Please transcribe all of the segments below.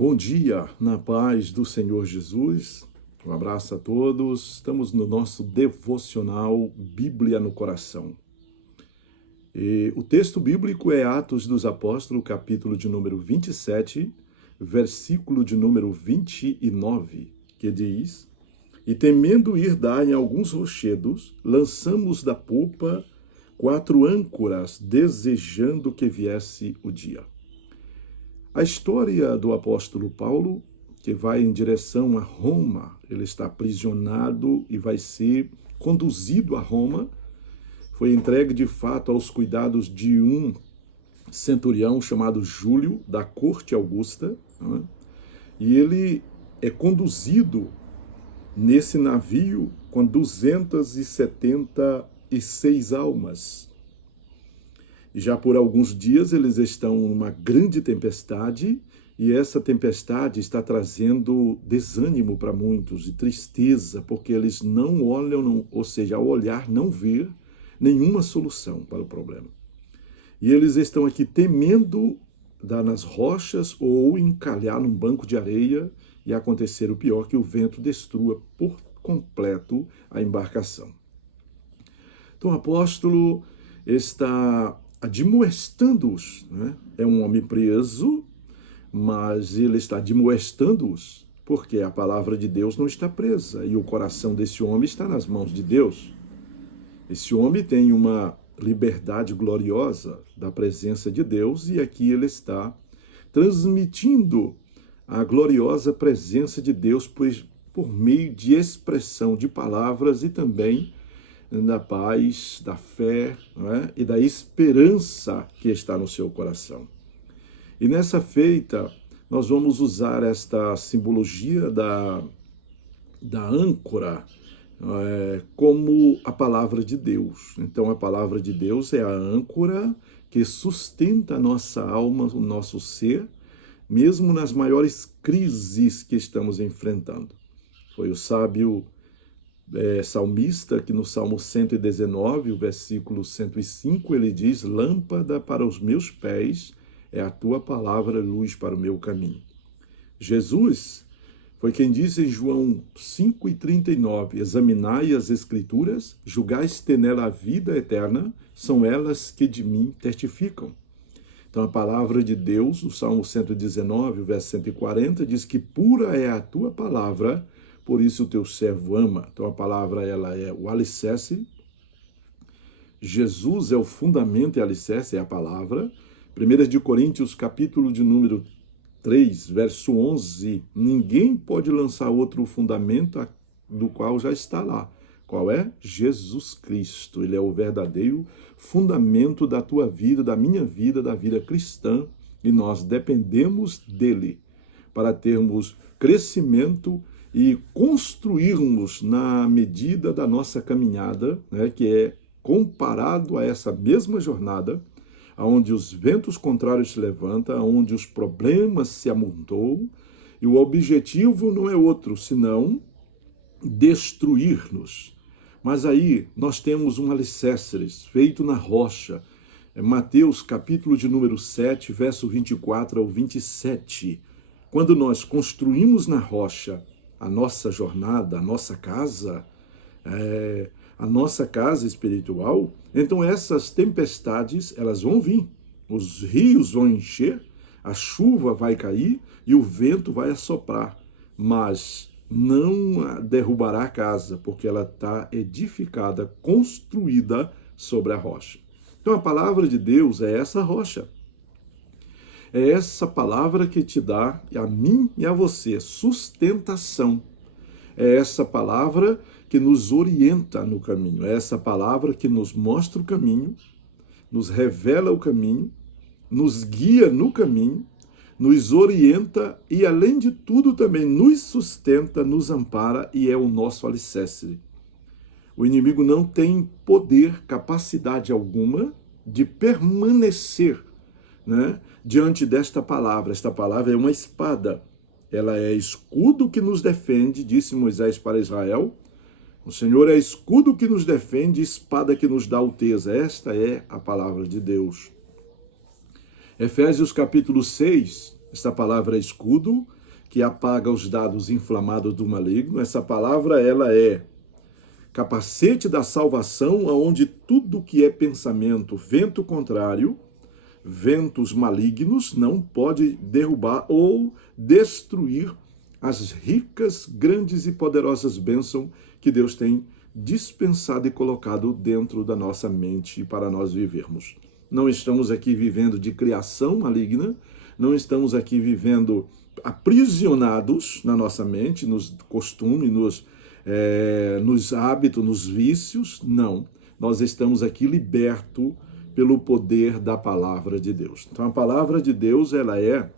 Bom dia, na paz do Senhor Jesus. Um abraço a todos. Estamos no nosso devocional Bíblia no Coração. E o texto bíblico é Atos dos Apóstolos, capítulo de número 27, versículo de número 29, que diz: E temendo ir dar em alguns rochedos, lançamos da popa 4 âncoras, desejando que viesse o dia. A história do apóstolo Paulo, que vai em direção a Roma, ele está aprisionado e vai ser conduzido a Roma, foi entregue de fato aos cuidados de um centurião chamado Júlio, da corte Augusta, né? E ele é conduzido nesse navio com 276 almas. E já por alguns dias eles estão numa grande tempestade, e essa tempestade está trazendo desânimo para muitos e tristeza, porque eles não olham, ou seja, ao olhar não ver nenhuma solução para o problema. E eles estão aqui temendo dar nas rochas ou encalhar num banco de areia e acontecer o pior, que o vento destrua por completo a embarcação. Então o apóstolo está admoestando-os, né? É um homem preso, mas ele está admoestando-os, porque a palavra de Deus não está presa, e o coração desse homem está nas mãos de Deus. Esse homem tem uma liberdade gloriosa da presença de Deus, e aqui ele está transmitindo a gloriosa presença de Deus por meio de expressão de palavras e também da paz, da fé, né? E da esperança que está no seu coração. E nessa feita, nós vamos usar esta simbologia da âncora como a palavra de Deus. Então, a palavra de Deus é a âncora que sustenta a nossa alma, o nosso ser, mesmo nas maiores crises que estamos enfrentando. Foi o sábio salmista que no Salmo 119, o versículo 105, ele diz: Lâmpada para os meus pés é a tua palavra, luz para o meu caminho. Jesus foi quem disse em João 5,39, Examinai as Escrituras, julgais ter nela a vida eterna, são elas que de mim testificam. Então a palavra de Deus, o Salmo 119, o verso 140, diz que pura é a tua palavra, por isso o teu servo ama. Então a palavra ela é o alicerce. Jesus é o fundamento e alicerce, é a palavra. 1 Coríntios, capítulo de número 3, verso 11. Ninguém pode lançar outro fundamento do qual já está lá. Qual é? Jesus Cristo. Ele é o verdadeiro fundamento da tua vida, da minha vida, da vida cristã. E nós dependemos dele para termos crescimento e construirmos na medida da nossa caminhada, né, que é comparado a essa mesma jornada, onde os ventos contrários se levantam, onde os problemas se amontoam, e o objetivo não é outro, senão destruir-nos. Mas aí nós temos um alicerce feito na rocha. Mateus, capítulo de número 7, verso 24 ao 27. Quando nós construímos na rocha a nossa jornada, a nossa casa espiritual, então essas tempestades, elas vão vir, os rios vão encher, a chuva vai cair e o vento vai assoprar, mas não derrubará a casa, porque ela está edificada, construída sobre a rocha. Então a palavra de Deus é essa rocha. É essa palavra que te dá, a mim e a você, sustentação. É essa palavra que nos orienta no caminho. É essa palavra que nos mostra o caminho, nos revela o caminho, nos guia no caminho, nos orienta e, além de tudo, também nos sustenta, nos ampara e é o nosso alicerce. O inimigo não tem poder, capacidade alguma de permanecer, né, diante desta palavra. Esta palavra é uma espada. Ela é escudo que nos defende, disse Moisés para Israel. O Senhor é escudo que nos defende, espada que nos dá alteza. Esta é a palavra de Deus. Efésios capítulo 6, Essa palavra é escudo, que apaga os dados inflamados do maligno. Essa palavra, ela é capacete da salvação, onde tudo que é pensamento, vento contrário, ventos malignos, não pode derrubar ou destruir as ricas, grandes e poderosas bênçãos que Deus tem dispensado e colocado dentro da nossa mente para nós vivermos. Não estamos aqui vivendo de criação maligna, não estamos aqui vivendo aprisionados na nossa mente, nos costumes, nos hábitos, nos vícios. Não, nós estamos aqui libertos pelo poder da palavra de Deus. Então a palavra de Deus, ela é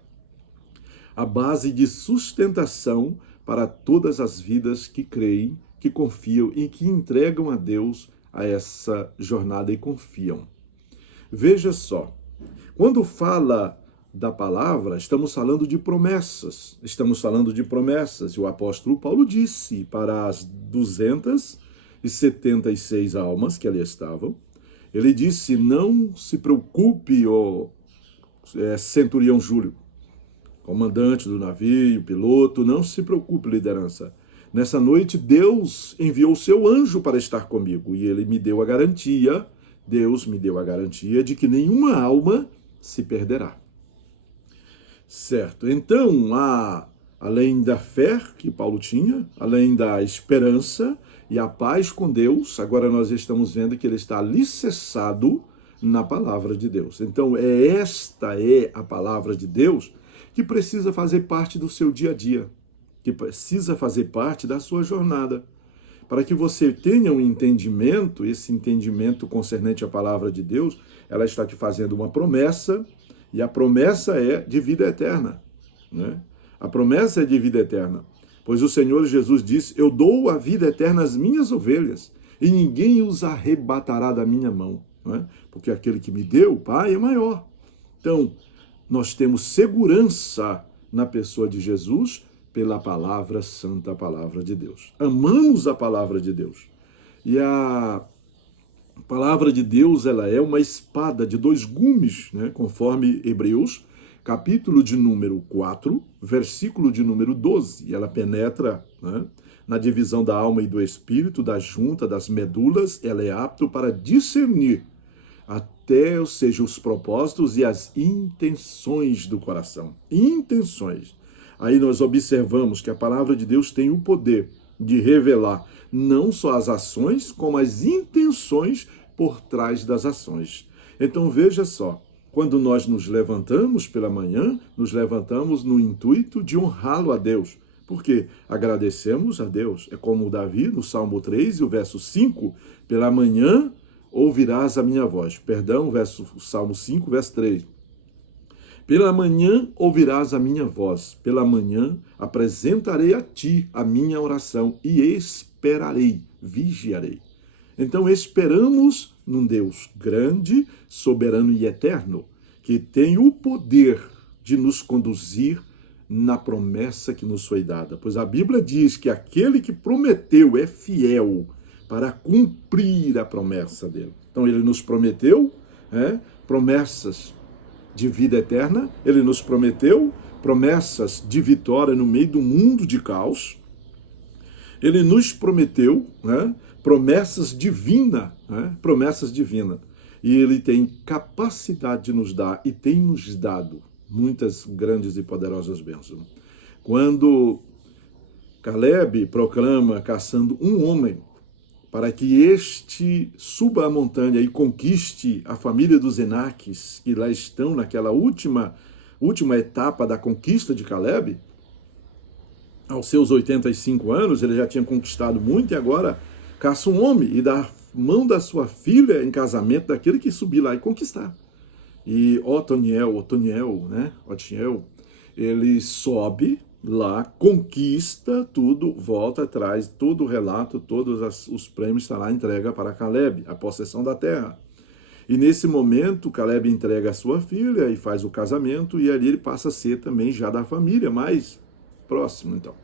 a base de sustentação para todas as vidas que creem, que confiam e que entregam a Deus a essa jornada e confiam. Veja só, quando fala da palavra, estamos falando de promessas. Estamos falando de promessas. E o apóstolo Paulo disse para as 276 almas que ali estavam, ele disse: não se preocupe, centurião Júlio, comandante do navio, piloto, não se preocupe, liderança. Nessa noite, Deus enviou o seu anjo para estar comigo e ele me deu a garantia, Deus me deu a garantia de que nenhuma alma se perderá. Certo? Então, além da fé que Paulo tinha, além da esperança e a paz com Deus, agora nós estamos vendo que ele está alicerçado na palavra de Deus. Então, esta é a palavra de Deus que precisa fazer parte do seu dia a dia, que precisa fazer parte da sua jornada. Para que você tenha um entendimento, esse entendimento concernente à palavra de Deus, ela está te fazendo uma promessa, e a promessa é de vida eterna, né? A promessa é de vida eterna, pois o Senhor Jesus disse: eu dou a vida eterna às minhas ovelhas, e ninguém os arrebatará da minha mão, né? Porque aquele que me deu, o Pai, é maior. Então, nós temos segurança na pessoa de Jesus pela palavra santa, a palavra de Deus. Amamos a palavra de Deus. E a palavra de Deus, ela é uma espada de 2 gumes, né? Conforme Hebreus, capítulo de número 4, versículo de número 12. E ela penetra, né, na divisão da alma e do espírito, da junta, das medulas. Ela é apta para discernir até, ou seja, os propósitos e as intenções do coração. Intenções. Aí nós observamos que a palavra de Deus tem o poder de revelar não só as ações, como as intenções por trás das ações. Então veja só, quando nós nos levantamos pela manhã, nos levantamos no intuito de honrá-lo a Deus, porque agradecemos a Deus. É como Davi, no Salmo 3, e o verso 5, pela manhã ouvirás a minha voz. Perdão, Salmo 5, verso 3. Pela manhã ouvirás a minha voz, pela manhã apresentarei a ti a minha oração e esperarei, vigiarei. Então esperamos num Deus grande, soberano e eterno, que tem o poder de nos conduzir na promessa que nos foi dada. Pois a Bíblia diz que aquele que prometeu é fiel para cumprir a promessa dele. Então ele nos prometeu promessas de vida eterna, ele nos prometeu promessas de vitória no meio do mundo de caos, ele nos prometeu promessas divinas, promessas divinas, e ele tem capacidade de nos dar, e tem nos dado muitas grandes e poderosas bênçãos. Quando Caleb proclama caçando um homem, para que este suba a montanha e conquiste a família dos Enaques, que lá estão naquela última etapa da conquista de Caleb, aos seus 85 anos, ele já tinha conquistado muito, e agora caça um homem e dá mão da sua filha em casamento daquele que subir lá e conquistar. E Otoniel, ele sobe lá, conquista tudo, volta atrás, todo o relato, todos os prêmios está lá, entrega para Caleb, a possessão da terra. E nesse momento, Caleb entrega a sua filha e faz o casamento, e ali ele passa a ser também já da família, mais próximo, então.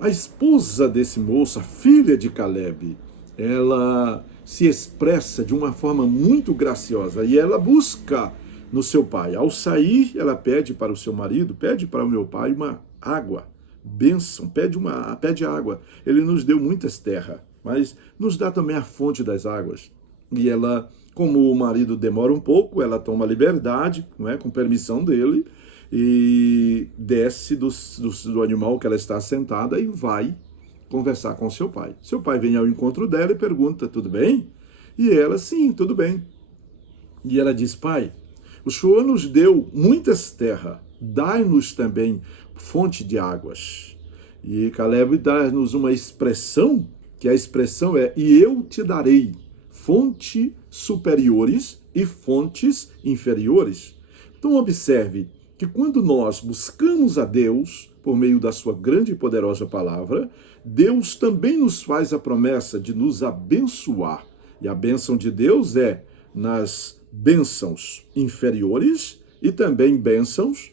A esposa desse moço, a filha de Caleb, ela se expressa de uma forma muito graciosa, e ela busca no seu pai. Ao sair, ela pede para o seu marido, pede para o meu pai uma água, bênção, pede água. Ele nos deu muitas terras, mas nos dá também a fonte das águas. E ela, como o marido demora um pouco, ela toma liberdade, não é, com permissão dele, e desce do animal que ela está sentada e vai conversar com seu pai. Seu pai vem ao encontro dela e pergunta, tudo bem? E ela, sim, tudo bem. E ela diz, pai, o Senhor nos deu muitas terras, dai-nos também fonte de águas. E Caleb dá-nos uma expressão, que a expressão é, e eu te darei fontes superiores e fontes inferiores. Então observe que quando nós buscamos a Deus, por meio da sua grande e poderosa palavra, Deus também nos faz a promessa de nos abençoar. E a bênção de Deus é nas bênçãos inferiores e também bênçãos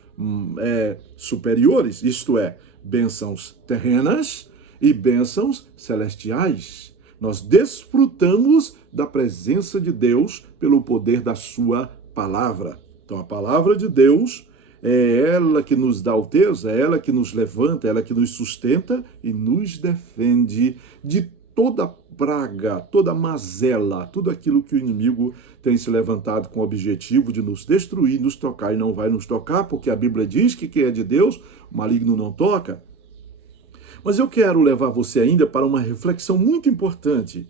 superiores, isto é, bênçãos terrenas e bênçãos celestiais. Nós desfrutamos da presença de Deus pelo poder da sua palavra. Então a palavra de Deus é ela que nos dá alteza, é ela que nos levanta, é ela que nos sustenta e nos defende de toda praga, toda mazela, tudo aquilo que o inimigo tem se levantado com o objetivo de nos destruir, nos tocar, e não vai nos tocar, porque a Bíblia diz que quem é de Deus, o maligno não toca. Mas eu quero levar você ainda para uma reflexão muito importante.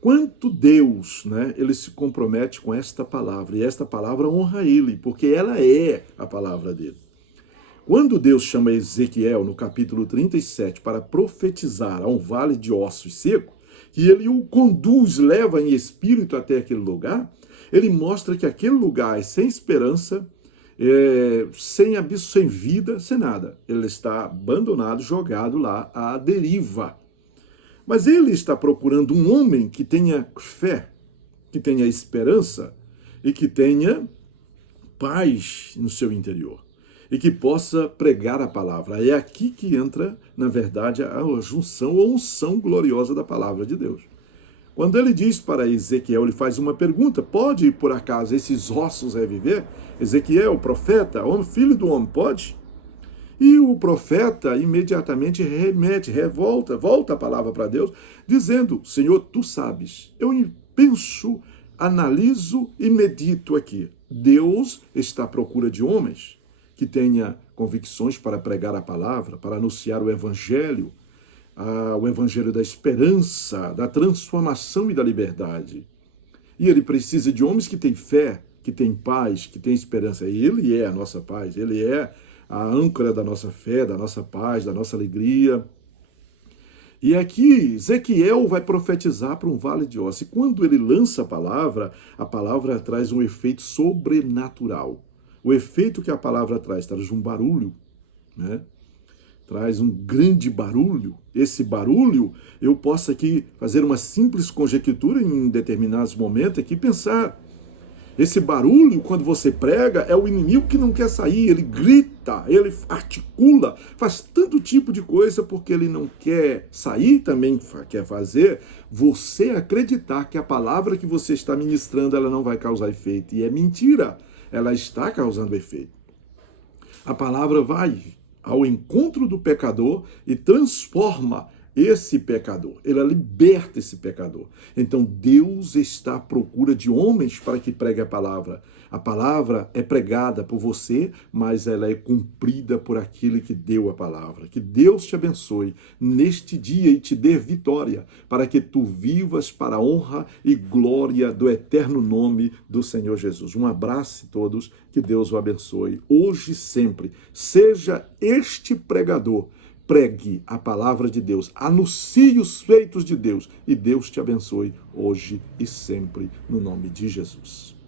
Quanto Deus, né, ele se compromete com esta palavra, e esta palavra honra ele, porque ela é a palavra dele. Quando Deus chama Ezequiel, no capítulo 37, para profetizar a um vale de ossos secos, que ele o conduz, leva em espírito até aquele lugar, ele mostra que aquele lugar é sem esperança, sem vida, sem nada. Ele está abandonado, jogado lá à deriva. Mas ele está procurando um homem que tenha fé, que tenha esperança e que tenha paz no seu interior e que possa pregar a palavra. É aqui que entra, na verdade, a junção ou unção gloriosa da palavra de Deus. Quando ele diz para Ezequiel, ele faz uma pergunta, pode, por acaso, esses ossos reviver? Ezequiel, profeta, filho do homem, pode? E o profeta imediatamente volta a palavra para Deus, dizendo, Senhor, tu sabes. Eu penso, analiso e medito aqui. Deus está à procura de homens que tenha convicções para pregar a palavra, para anunciar o evangelho da esperança, da transformação e da liberdade. E ele precisa de homens que têm fé, que têm paz, que têm esperança. E ele é a nossa paz, ele é a âncora da nossa fé, da nossa paz, da nossa alegria. E aqui, Ezequiel vai profetizar para um vale de ossos. E quando ele lança a palavra traz um efeito sobrenatural. O efeito que a palavra traz um barulho, né? Traz um grande barulho. Esse barulho, eu posso aqui fazer uma simples conjectura em determinados momentos aqui, pensar. Esse barulho, quando você prega, é o inimigo que não quer sair, ele grita, ele articula, faz tanto tipo de coisa porque ele não quer sair, também quer fazer você acreditar que a palavra que você está ministrando, ela não vai causar efeito. E é mentira, ela está causando efeito. A palavra vai ao encontro do pecador e transforma esse pecador, ela liberta esse pecador. Então Deus está à procura de homens para que pregue a palavra. A palavra é pregada por você, mas ela é cumprida por aquele que deu a palavra. Que Deus te abençoe neste dia e te dê vitória, para que tu vivas para a honra e glória do eterno nome do Senhor Jesus. Um abraço a todos, que Deus o abençoe hoje e sempre. Seja este pregador. Pregue a palavra de Deus, anuncie os feitos de Deus e Deus te abençoe hoje e sempre, no nome de Jesus.